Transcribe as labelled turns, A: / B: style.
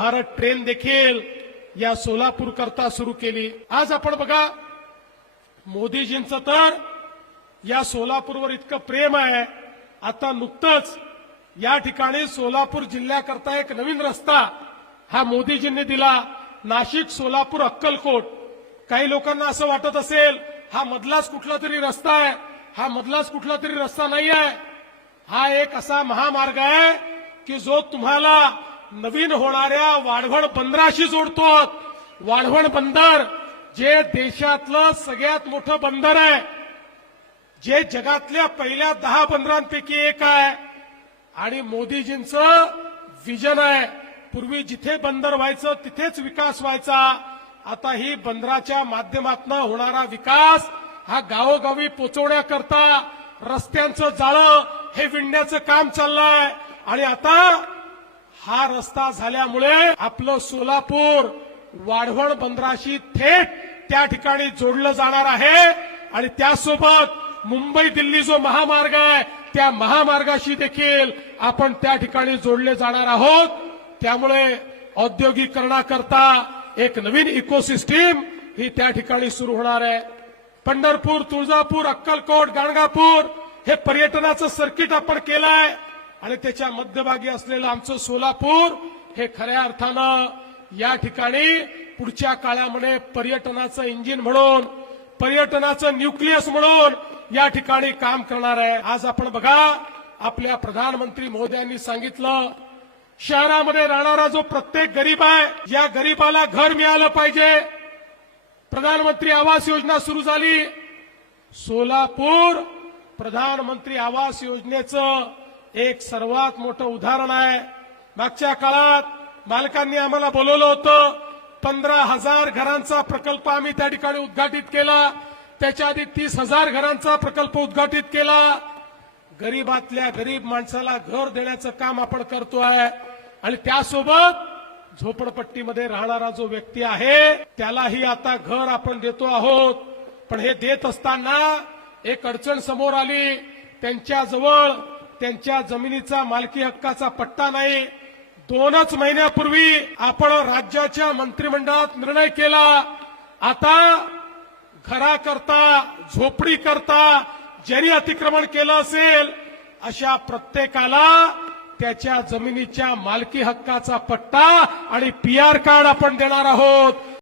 A: Bharat train देखील या सोलापूर करता सुरू केली. आज आपण बघा मोदीजींचं तर या सोलापूरवर इतकं प्रेम आहे. आता नुकतंच या ठिकाणी सोलापूर जिल्ह्याकरता एक नवीन रस्ता हा मोदीजींनी दिला. नाशिक सोलापूर अक्कलकोट. काही लोकांना असं वाटत असेल हा मधलाच कुठला तरी रस्ता आहे. हा मधलाच कुठला तरी रस्ता नाही आहे हा एक असा महामार्ग आहे की जो तुम्हाला नवीन होणाऱ्या वाढवण बंदराशी जोडतो वाढवण बंदर जे देशातलं सगळ्यात मोठं बंदर आहे. जे जगातल्या पहिल्या दहा बंदरांपैकी एक आहे. आणि मोदीजींचं विजन आहे. पूर्वी जिथे बंदर व्हायचं तिथेच विकास व्हायचा. आता ही बंदराच्या माध्यमातून होणारा विकास हा गावोगावी पोचवण्याकरता रस्त्यांचं जाळं हे विणण्याचं काम चाललंय. आणि आता हा रस्ता झाल्यामुळे आपलं सोलापूर वाढवण बंदराशी थेट त्या ठिकाणी जोडलं जाणार आहे. आणि त्यासोबत मुंबई दिल्ली जो महामार्ग आहे त्या महामार्गाशी देखील आपण त्या ठिकाणी जोडले जाणार आहोत. त्यामुळे औद्योगिकरणाकरता एक नवीन इकोसिस्टीम ही त्या ठिकाणी सुरू होणार आहे. पंढरपूर तुळजापूर अक्कलकोट गाणगापूर हे पर्यटनाचं सर्किट आपण केलंय. आणि त्याच्या मध्यभागी असलेलं आमचं सोलापूर हे खऱ्या अर्थानं या ठिकाणी पुढच्या काळामध्ये पर्यटनाचं इंजिन म्हणून पर्यटनाचं न्यूक्लियस म्हणून या ठिकाणी काम करणार आहे. आज आपण बघा आपल्या प्रधानमंत्री महोदयांनी सांगितलं शहरामध्ये राहणारा जो प्रत्येक गरीब आहे या गरीबाला घर मिळालं पाहिजे. प्रधानमंत्री आवास योजना सुरू झाली. सोलापूर प्रधानमंत्री आवास योजनेचं एक सर्वात मोठं उदाहरण आहे. मागच्या काळात मालकांनी आम्हाला बोलवलं होतं पंधरा हजार घरांचा प्रकल्प आम्ही त्या ठिकाणी उद्घाटित केला. त्याच्या आधी तीस हजार घरांचा प्रकल्प उद्घाटित केला. गरीबातल्या गरीब माणसाला घर देण्याचं काम आपण करतो आहे. आणि त्यासोबत झोपडपट्टीमध्ये राहणारा जो व्यक्ती आहे त्यालाही आता घर आपण देतो आहोत. पण हे देत असताना एक अडचण समोर आली. त्यांच्याजवळ त्यांच्या जमिनीचा मालकी हक्काचा पट्टा नाही. दोनच महिन्यापूर्वी आपण राज्याच्या मंत्रिमंडळात निर्णय केला. आता घराकरता झोपडी करता ज्यांनी अतिक्रमण केलं असेल अशा प्रत्येकाला त्याच्या जमिनीच्या मालकी हक्काचा पट्टा आणि पी आर कार्ड आपण देणार आहोत.